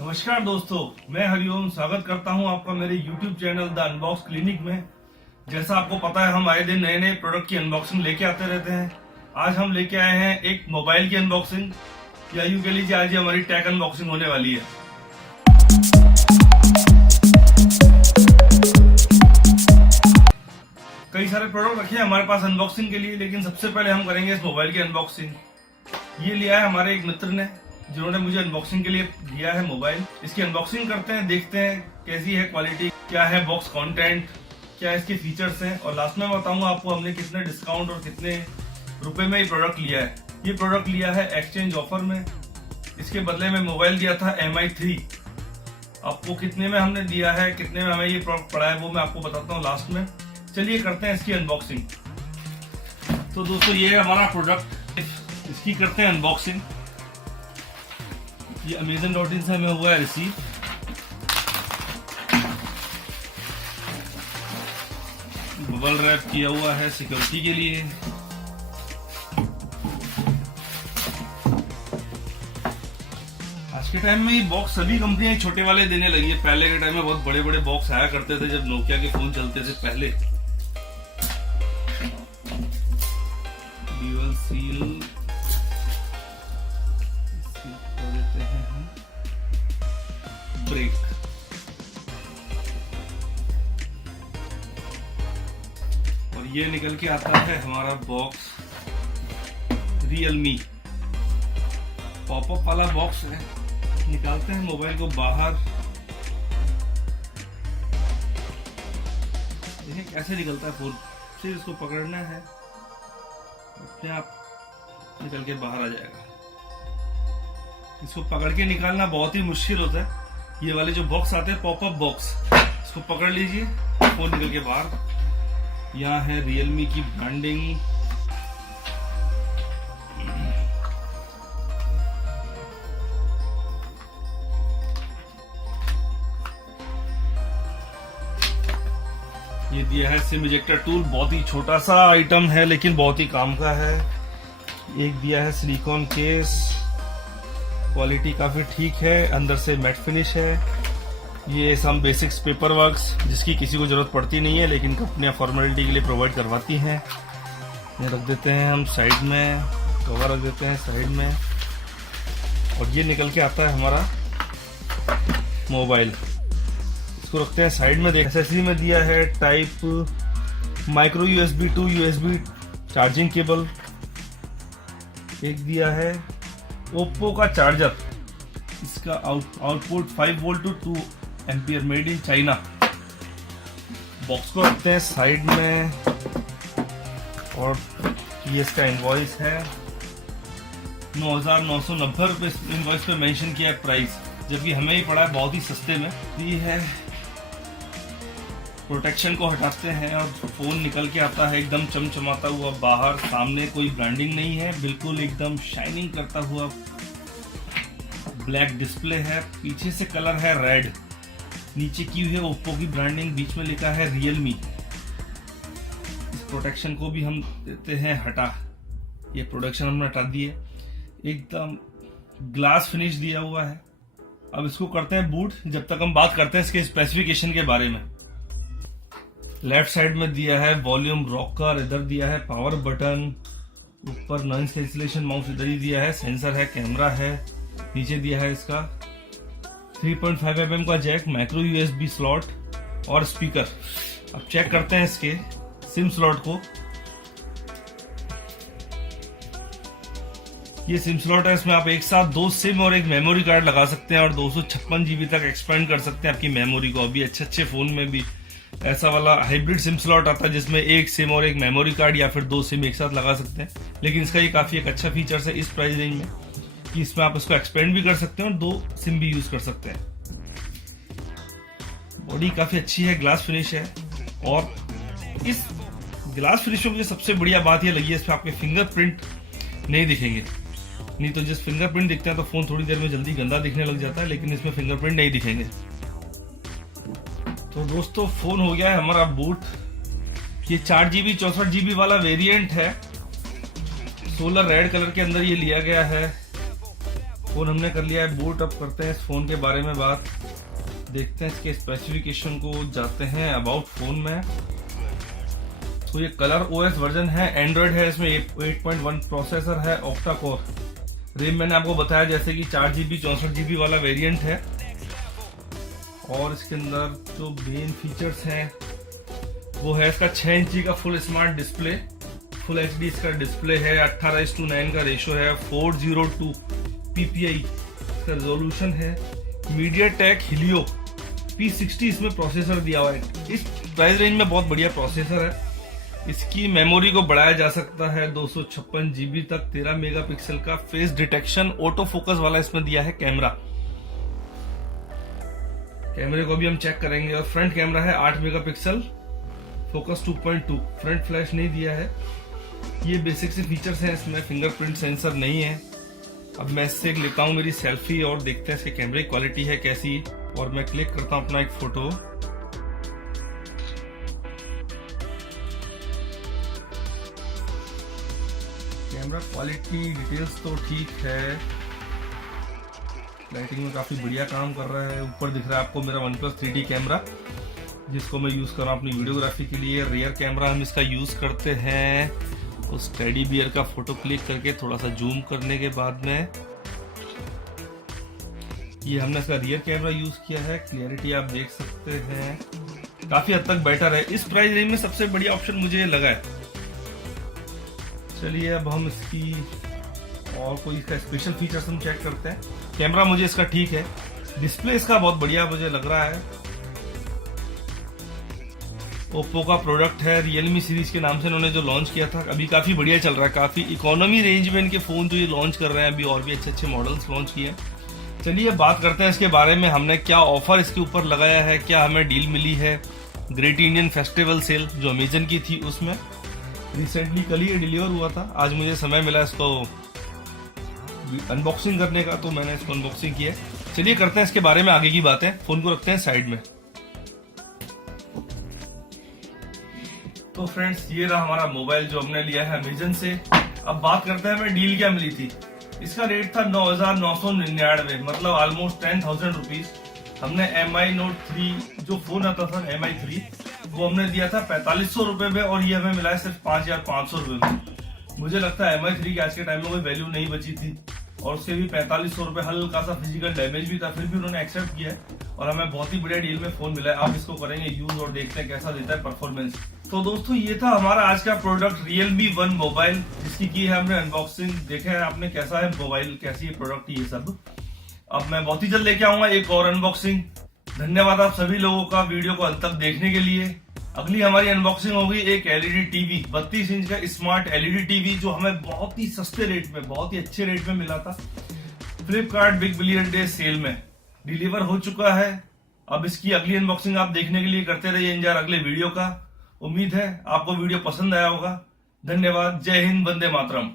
नमस्कार दोस्तों, मैं हरिओम स्वागत करता हूं आपका मेरे YouTube channel the unbox clinic में। जैसा आपको पता है, हम आए दिन नए नए प्रोडक्ट की अनबॉक्सिंग लेके आते रहते हैं। आज हम लेके आए हैं एक मोबाइल की अनबॉक्सिंग, या यूं कह लीजिए आज ये हमारी टेक अनबॉक्सिंग होने वाली है। कई सारे प्रोडक्ट रखे हैं हमारे पास अनबॉक्सिंग के लिए, लेकिन सबसे पहले हम करेंगे इस मोबाइल की अनबॉक्सिंग। ये लिया है हमारे एक मित्र ने, जिन्होंने मुझे अनबॉक्सिंग के लिए दिया है मोबाइल। इसकी अनबॉक्सिंग करते हैं, देखते हैं कैसी है क्वालिटी, क्या है बॉक्स कंटेंट, क्या इसके फीचर्स हैं, और लास्ट में बताऊंगा आपको हमने कितने डिस्काउंट और कितने रुपए में ये प्रोडक्ट लिया है। ये प्रोडक्ट लिया है एक्सचेंज ऑफर में। इसके बदले में मोबाइल दिया था MI3। आपको कितने में हमने दिया है, कितने में हमें ये प्रोडक्ट पड़ा है, वो मैं आपको बताता हूँ लास्ट में। चलिए करते हैं इसकी अनबॉक्सिंग। तो दोस्तों, ये है हमारा प्रोडक्ट, इसकी करते हैं अनबॉक्सिंग। ये Amazon.in से हमें हुआ है रिसीव। बबल रैप किया हुआ है सिक्योरिटी के लिए। आज के टाइम में ये बॉक्स सभी कंपनियां छोटे वाले देने लगी है। पहले के टाइम में बहुत बड़े बड़े बॉक्स आया करते थे, जब नोकिया के फोन चलते थे पहले। ड्यूअल सील देते हैं हम। ब्रेक, और ये निकल के आता है हमारा बॉक्स। Realme पॉपअप वाला बॉक्स है। निकालते हैं मोबाइल को बाहर। देखिए कैसे निकलता है फोन। सिर्फ इसको पकड़ना है, अपने आप निकल के बाहर आ जाएगा। इसको पकड़ के निकालना बहुत ही मुश्किल होता है। ये वाले जो बॉक्स आते हैं पॉपअप बॉक्स, इसको पकड़ लीजिए, फोन निकल के बाहर। यहाँ है Realme की ब्रांडिंग। ये दिया है सिम इजेक्टर टूल। बहुत ही छोटा सा आइटम है, लेकिन बहुत ही काम का है। एक दिया है सिलिकॉन केस। क्वालिटी काफी ठीक है, अंदर से मैट फिनिश है। ये सम बेसिक्स पेपर वर्क्स, जिसकी किसी को जरूरत पड़ती नहीं है, लेकिन कंपनियां फॉर्मेलिटी के लिए प्रोवाइड करवाती हैं। ये रख देते हैं हम साइड में, कवर रख देते हैं साइड में, और ये निकल के आता है हमारा मोबाइल। इसको रखते हैं साइड में। एक्सेसरी में दिया है type micro USB to USB charging cable. एक दिया है ओप्पो का चार्जर। इसका output 5 volt to 2 ampere, made in China. Box को रखते हैं साइड में, और ये इसका इनवॉइस है। 9,990 रुपए इनवॉइस पे मेंशन किया है प्राइस, जबकि हमें ही पड़ा है बहुत ही सस्ते में। ये है, प्रोटेक्शन को हटाते हैं और फोन निकल के आता है एकदम चमचमाता हुआ बाहर। सामने कोई ब्रांडिंग नहीं है, बिल्कुल एकदम शाइनिंग करता हुआ ब्लैक डिस्प्ले है। पीछे से कलर है रेड, नीचे की हुई है ओप्पो की ब्रांडिंग, बीच में लिखा है Realme। इस प्रोटेक्शन को भी हम देते हैं हटा। ये प्रोटेक्शन हमने हटा दिए। एकदम ग्लास फिनिश दिया हुआ है। अब इसको करते हैं बूट, जब तक हम बात करते हैं इसके स्पेसिफिकेशन के बारे में। लेफ्ट साइड में दिया है वॉल्यूम रॉकर, इधर दिया है पावर बटन, ऊपर नॉइज कैंसिलेशन माउस इधर ही दिया है, सेंसर है, कैमरा है। नीचे दिया है इसका 3.5 mm का जैक, माइक्रो USB स्लॉट और स्पीकर। अब चेक करते हैं इसके सिम स्लॉट को। ये सिम स्लॉट है, इसमें आप एक साथ 2 सिम और एक मेमोरी कार्ड लगा सकते हैं, और 256 GB तक एक्सपेंड कर सकते हैं आपकी मेमोरी को। अभी अच्छे फोन में भी ऐसा वाला हाइब्रिड सिम स्लॉट आता है, जिसमें एक सिम और एक मेमोरी कार्ड या फिर 2 सिम एक साथ लगा सकते हैं। लेकिन इसका ये काफी एक अच्छा फीचर है इस प्राइस रेंज में, कि इसमें आप इसको एक्सपेंड भी कर सकते हैं और 2 सिम भी यूज कर सकते हैं। बॉडी काफी अच्छी है, ग्लास फिनिश है, और इस ग्लास फिनिश में मुझे सबसे बढ़िया बात यह लगी है, इसमें आपके फिंगरप्रिंट नहीं दिखेंगे। नहीं तो जिस फिंगरप्रिंट दिखते हैं तो फोन थोड़ी देर में जल्दी गंदा दिखने लग जाता है, लेकिन इसमें फिंगरप्रिंट नहीं दिखेंगे। तो दोस्तों, फोन हो गया है हमारा बूट। ये 4GB 64GB वाला वेरिएंट है। सोलर रेड कलर के अंदर ये लिया गया है। फोन हमने कर लिया है बूट। अब करते हैं इस फोन के बारे में बात, देखते हैं इसके स्पेसिफिकेशन को, जाते हैं अबाउट फोन में। तो ये कलर ओएस वर्जन है, एंड्रॉइड है, इसमें 8.1 प्रोसेसर है, ऑक्टा कोर। रैम मैंने आपको बताया जैसे कि 4GB 64GB वाला वेरिएंट है। और इसके अंदर जो मेन फीचर्स हैं वो है इसका 6 इंची का full smart display, full HD इसका डिस्प्ले है, 18:9 का रेशो है, 402 ppi इसका रेजोल्यूशन है, MediaTek Helio P60 इसमें प्रोसेसर दिया हुआ है। इस प्राइस रेंज में बहुत बढ़िया प्रोसेसर है। इसकी मेमोरी को बढ़ाया जा सकता है 256GB तक। 13 मेगापिक्सल का फेस डिटेक्शन ऑटो फोकस वाला इसमें दिया है कैमरा। कैमरे को भी हम चेक करेंगे। और फ्रंट कैमरा है 8 मेगापिक्सल, फोकस 2.2, फ्रंट फ्लैश नहीं दिया है। ये बेसिक से फीचर्स हैं इसमें। फिंगरप्रिंट सेंसर नहीं है। अब मैं इससे लेता हूं मेरी सेल्फी और देखते हैं इसके कैमरे की क्वालिटी है कैसी। और मैं क्लिक करता हूं अपना एक फोटो। कैमरा क्वालिटी डिटेल्स तो ठीक है, लाइटिंग में काफी बढ़िया काम कर रहा है। ऊपर दिख रहा है आपको मेरा OnePlus 3D कैमरा, जिसको मैं यूज कर रहा हूँ अपनी वीडियोग्राफी के लिए। रियर कैमरा हम इसका यूज करते हैं उस टेडी बियर का फोटो क्लिक करके थोड़ा सा जूम करने के बाद में। ये हमने इसका रियर कैमरा यूज किया है, क्लियरिटी आप देख सकते हैं काफी हद तक बेटर है। इस प्राइस रेंज में सबसे बढ़िया ऑप्शन मुझे ये लगा है। चलिए अब हम इसकी और कोई इसका स्पेशल फीचर्स हम चेक करते हैं। कैमरा मुझे इसका ठीक है, डिस्प्ले इसका बहुत बढ़िया मुझे लग रहा है। ओप्पो का प्रोडक्ट है, रियलमी सीरीज के नाम से इन्होंने जो लॉन्च किया था, अभी काफी बढ़िया चल रहा है। काफी इकोनॉमी रेंज में इनके फोन जो ये लॉन्च कर रहे हैं अभी, और भी अच्छे अच्छे मॉडल्स लॉन्च किए हैं। चलिए बात करते हैं इसके बारे में, हमने क्या ऑफर इसके ऊपर लगाया है, क्या हमें डील मिली है। ग्रेट इंडियन फेस्टिवल सेल जो अमेजन की थी उसमें रिसेंटली कल ही ये डिलीवर हुआ था। आज मुझे समय मिला इसको अनबॉक्सिंग करने का, तो मैंने इसको अनबॉक्सिंग किया। चलिए करते हैं इसके बारे में आगे की बातें। फोन को रखते हैं साइड में। तो फ्रेंड्स ये रहा हमारा मोबाइल जो हमने लिया है अमेजन से। अब बात करते हैं हमें डील क्या मिली थी। इसका रेट था 9,999, मतलब ऑलमोस्ट 10,000 रुपीज। हमने MI Note 3 जो फोन आता था MI 3 वो हमने दिया था 4500 रुपए में, और ये हमें मिला है सिर्फ 5,500 रुपए में। मुझे लगता है MI 3 की आज के टाइम में कोई वैल्यू नहीं बची थी, और उसके भी 4500 रुपए, हल्का सा फिजिकल डैमेज भी था, फिर भी उन्होंने एक्सेप्ट किया है और हमें बहुत ही बढ़िया डील में फोन मिला है। आप इसको करेंगे यूज और देखते हैं कैसा देता है परफॉर्मेंस। तो दोस्तों ये था हमारा आज का प्रोडक्ट Realme One मोबाइल, जिसकी की है हमने अनबॉक्सिंग। देखा है आपने कैसा है मोबाइल, कैसी है प्रोडक्ट, ये सब। अब मैं बहुत ही जल्द लेके आऊंगा एक और अनबॉक्सिंग। धन्यवाद आप सभी लोगों का वीडियो को अंत तक देखने के लिए। अगली हमारी अनबॉक्सिंग होगी एक LED टीवी, 32 इंच का स्मार्ट LED टीवी, जो हमें बहुत ही सस्ते रेट में, बहुत ही अच्छे रेट में मिला था Flipkart big billion day sale में। डिलीवर हो चुका है। अब इसकी अगली अनबॉक्सिंग आप देखने के लिए करते रहिए इंतजार अगले वीडियो का। उम्मीद है आपको वीडियो पसंद आया होगा। धन्यवाद। जय हिंद, वंदे मातरम।